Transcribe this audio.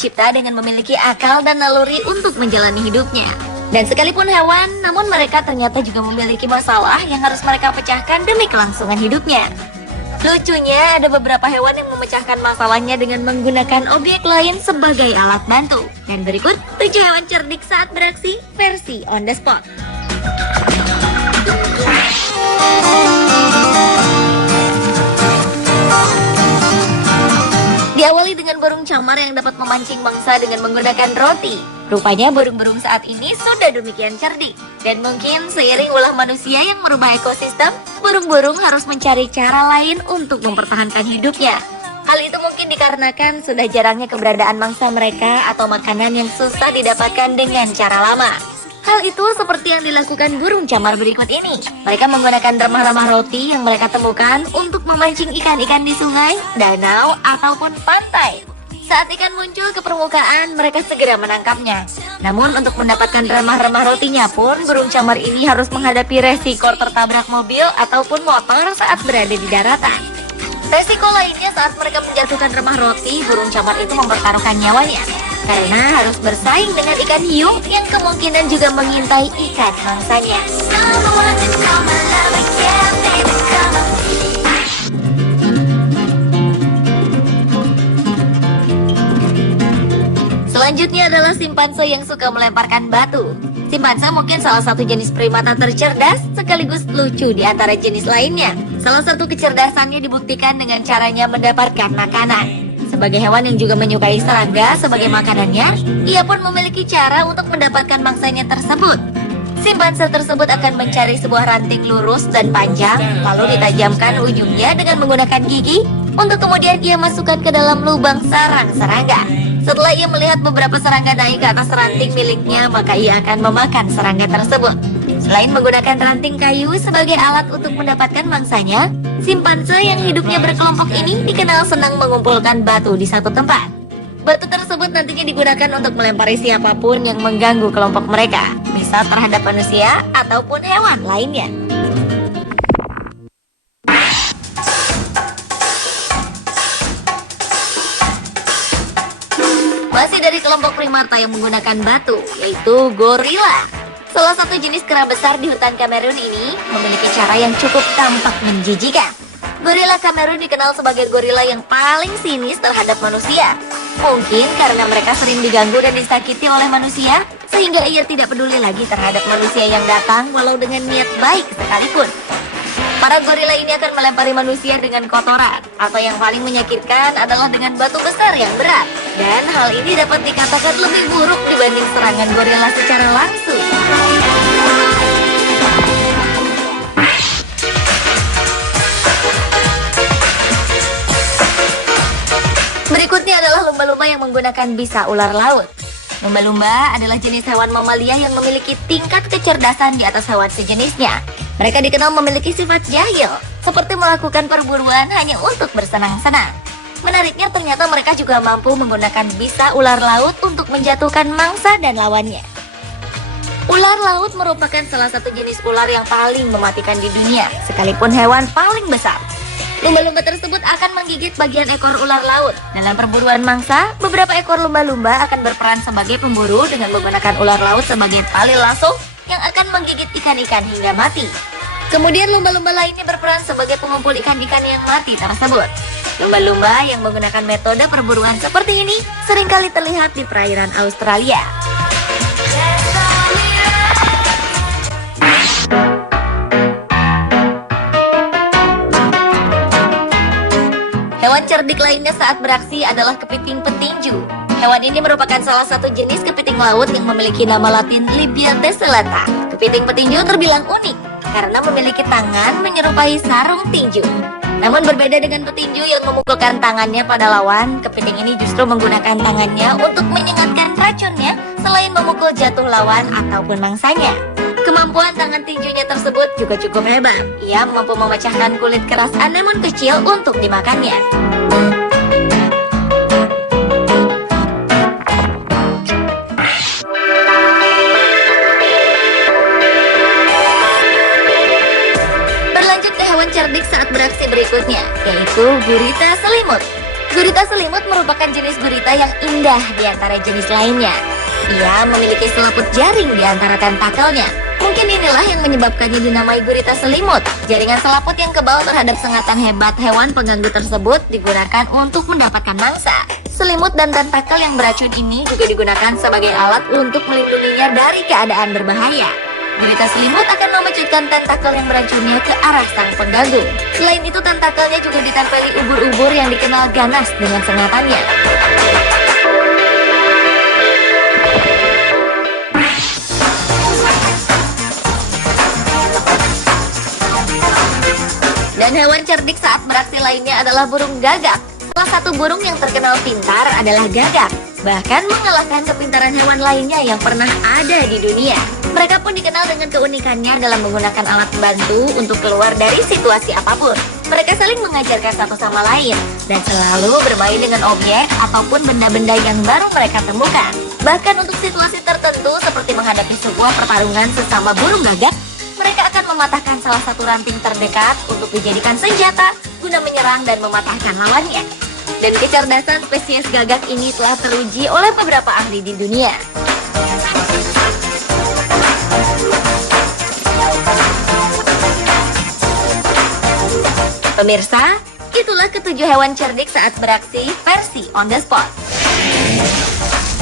tercipta dengan memiliki akal dan naluri untuk menjalani hidupnya. Dan sekalipun hewan, namun mereka ternyata juga memiliki masalah yang harus mereka pecahkan demi kelangsungan hidupnya. Lucunya, ada beberapa hewan yang memecahkan masalahnya dengan menggunakan objek lain sebagai alat bantu. Dan berikut 7 hewan cerdik saat beraksi versi on the spot. Diawali dengan burung camar yang dapat memancing mangsa dengan menggunakan roti. Rupanya burung-burung saat ini sudah demikian cerdik. Dan mungkin seiring ulah manusia yang merubah ekosistem, burung-burung harus mencari cara lain untuk mempertahankan hidupnya. Hal itu mungkin dikarenakan sudah jarangnya keberadaan mangsa mereka atau makanan yang susah didapatkan dengan cara lama. Hal itu seperti yang dilakukan burung camar berikut ini. Mereka menggunakan remah-remah roti yang mereka temukan untuk memancing ikan-ikan di sungai, danau, ataupun pantai. Saat ikan muncul ke permukaan, mereka segera menangkapnya. Namun untuk mendapatkan remah-remah rotinya pun, burung camar ini harus menghadapi resiko tertabrak mobil ataupun motor saat berada di daratan. Resiko lainnya saat mereka menjatuhkan remah roti, burung camar itu mempertaruhkan nyawanya. Karena harus bersaing dengan ikan hiu yang kemungkinan juga mengintai ikan mangsanya. Selanjutnya adalah simpanse yang suka melemparkan batu. Simpanse mungkin salah satu jenis primata tercerdas sekaligus lucu di antara jenis lainnya. Salah satu kecerdasannya dibuktikan dengan caranya mendapatkan makanan. Sebagai hewan yang juga menyukai serangga sebagai makanannya, ia pun memiliki cara untuk mendapatkan mangsanya tersebut. Simpanse tersebut akan mencari sebuah ranting lurus dan panjang, lalu ditajamkan ujungnya dengan menggunakan gigi, untuk kemudian ia masukkan ke dalam lubang sarang serangga. Setelah ia melihat beberapa serangga naik ke atas ranting miliknya, maka ia akan memakan serangga tersebut. Selain menggunakan ranting kayu sebagai alat untuk mendapatkan mangsanya, simpanse yang hidupnya berkelompok ini dikenal senang mengumpulkan batu di satu tempat. Batu tersebut nantinya digunakan untuk melempari siapapun yang mengganggu kelompok mereka, bisa terhadap manusia ataupun hewan lainnya. Masih dari kelompok primata yang menggunakan batu, yaitu gorila. Salah satu jenis kera besar di hutan Kamerun ini memiliki cara yang cukup tampak menjijikan. Gorila Kamerun dikenal sebagai gorila yang paling sinis terhadap manusia. Mungkin karena mereka sering diganggu dan disakiti oleh manusia, sehingga ia tidak peduli lagi terhadap manusia yang datang walau dengan niat baik sekalipun. Para gorila ini akan melempari manusia dengan kotoran, atau yang paling menyakitkan adalah dengan batu besar yang berat. Dan hal ini dapat dikatakan lebih buruk dibanding serangan gorila secara langsung. Berikutnya adalah lumba-lumba yang menggunakan bisa ular laut. Lumba-lumba adalah jenis hewan mamalia yang memiliki tingkat kecerdasan di atas hewan sejenisnya. Mereka dikenal memiliki sifat jahil, seperti melakukan perburuan hanya untuk bersenang-senang. Menariknya ternyata mereka juga mampu menggunakan bisa ular laut untuk menjatuhkan mangsa dan lawannya. Ular laut merupakan salah satu jenis ular yang paling mematikan di dunia, sekalipun hewan paling besar. Lumba-lumba tersebut akan menggigit bagian ekor ular laut. Dalam perburuan mangsa, beberapa ekor lumba-lumba akan berperan sebagai pemburu dengan menggunakan ular laut sebagai tali lasso yang akan menggigit ikan-ikan hingga mati. Kemudian lumba-lumba lainnya berperan sebagai pengumpul ikan-ikan yang mati tersebut. Lumba-lumba yang menggunakan metode perburuan seperti ini seringkali terlihat di perairan Australia. Hewan cerdik lainnya saat beraksi adalah kepiting petinju. Hewan ini merupakan salah satu jenis kepiting laut yang memiliki nama latin Libia tessellata. Kepiting petinju terbilang unik karena memiliki tangan menyerupai sarung tinju. Namun berbeda dengan petinju yang memukulkan tangannya pada lawan, kepiting ini justru menggunakan tangannya untuk menyengatkan racunnya selain memukul jatuh lawan ataupun mangsanya. Kemampuan tangan tinjunya tersebut juga cukup hebat. Ia mampu memecahkan kulit keras anemon kecil untuk dimakannya. Berlanjut ke hewan cerdik saat beraksi berikutnya, yaitu gurita selimut. Gurita selimut merupakan jenis gurita yang indah di antara jenis lainnya. Ia memiliki selaput jaring di antara tentakelnya. Mungkin inilah yang menyebabkannya dinamai gurita selimut. Jaringan selaput yang kebal terhadap sengatan hebat hewan pengganggu tersebut digunakan untuk mendapatkan mangsa. Selimut dan tentakel yang beracun ini juga digunakan sebagai alat untuk melindunginya dari keadaan berbahaya. Gurita selimut akan memecutkan tentakel yang beracunnya ke arah sang pengganggu. Selain itu, tentakelnya juga ditempeli ubur-ubur yang dikenal ganas dengan sengatannya. Dan hewan cerdik saat beraksi lainnya adalah burung gagak. Salah satu burung yang terkenal pintar adalah gagak, bahkan mengalahkan kepintaran hewan lainnya yang pernah ada di dunia. Mereka pun dikenal dengan keunikannya dalam menggunakan alat bantu untuk keluar dari situasi apapun. Mereka saling mengajarkan satu sama lain dan selalu bermain dengan objek ataupun benda-benda yang baru mereka temukan. Bahkan untuk situasi tertentu seperti menghadapi sebuah pertarungan sesama burung gagak, mereka akan mematahkan salah satu ranting terdekat untuk dijadikan senjata guna menyerang dan mematahkan lawannya. Dan kecerdasan spesies gagak ini telah teruji oleh beberapa ahli di dunia. Pemirsa, itulah ketujuh hewan cerdik saat beraksi versi on the spot.